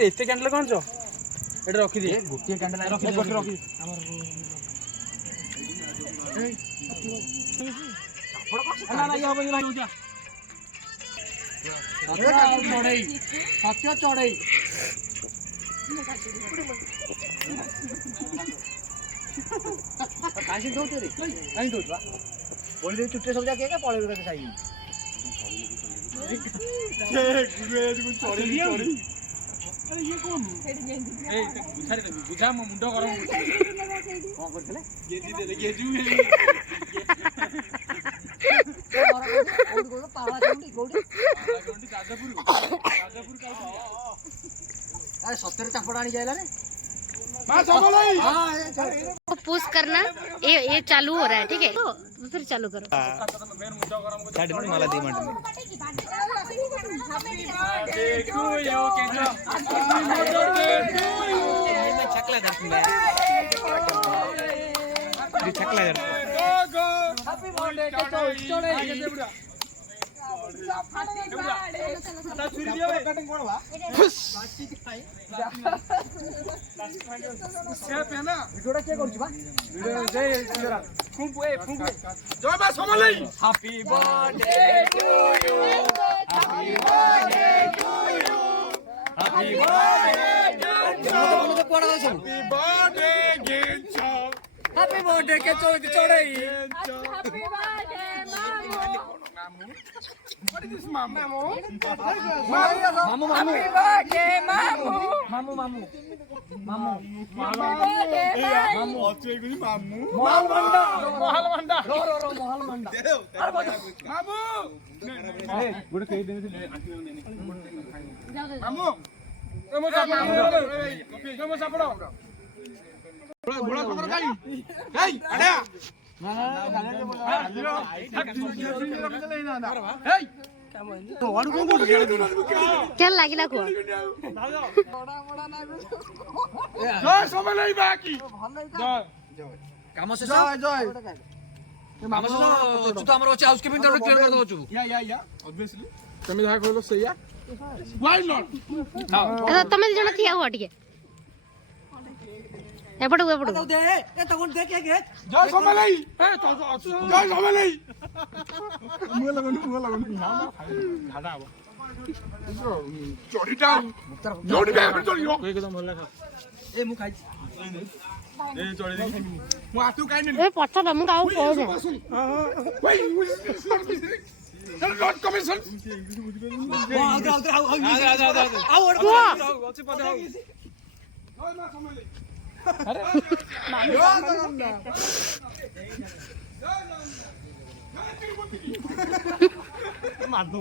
अरे एते कैंडल कौन छ एटा रखी दे गोटे कैंडल रखी रखी ना ना ये हबनी भाई जा चढ़ई सत्य चढ़ई काशी दो तेरे कहीं दो बोल दे चुट्टे सब जाके का पळे के साई ये गुरे को चढ़ई चढ़ई अरे ये कौन ए बुझारे दे बुझा म मुंडो गरम कोन करथले गेजी दे गेजू कोड पावला कोडी कोडी जाजपुर का अरे 70 चापड़ा आनी जायला रे मां समलाई हां पुश करना ये चालू हो रहा है ठीक है तो फिर चालू करो मेन मुंडो गरम को साइड में मला दे मंड देखो यो केंद्र में छकला धरती है ये छकला धरती गो हैप्पी बर्थडे के चोड़े आगे दे बुड़ा ता छुरी दियो कटिंग कोन बा बाटी खाई से पेना वीडियोटा के करछु बा वीडियो जय जरा फुंपु ए फुंपु जय बा समलाई happy birthday to you happy birthday to you happy birthday to कोड़ा सब हैप्पी बर्थडे गेंच हैप्पी बर्थडे के चोड़ई हैप्पी बर्थडे मामू What is this mamu? Mamu. Happy birthday, mamu. Mamu. Mamu. Ache guni mamu. Mahal manda. Ro mahal manda. Mamu. Hey, good kei deni mamu. Kamu sapado. Kamu sapado. Bola pakar kai. Hey, ada. क्या लागिला को जय समलाई बाकी काम से जय काम से तू तो हमर अछि हाउस कीपिंग तो क्लियर कर दोछु या ऑब्वियसली तमे जा कहलो सैया व्हाई नॉट हां तमे जण थिया हुआ ठीक है एपटो दे ए तगोन देख के जय समलाई ए जय समलाई मुंह लगन घाटा अब चोरीटा जोड़ी पे चोरीयो एकदम भला खा ए मु खाई ए चोरी दे मु आतु काई नै ए पछा दम काउ को दे वही नॉट कमिशन आओ अच्छे पदे आओ ना समलाई अरे मार दो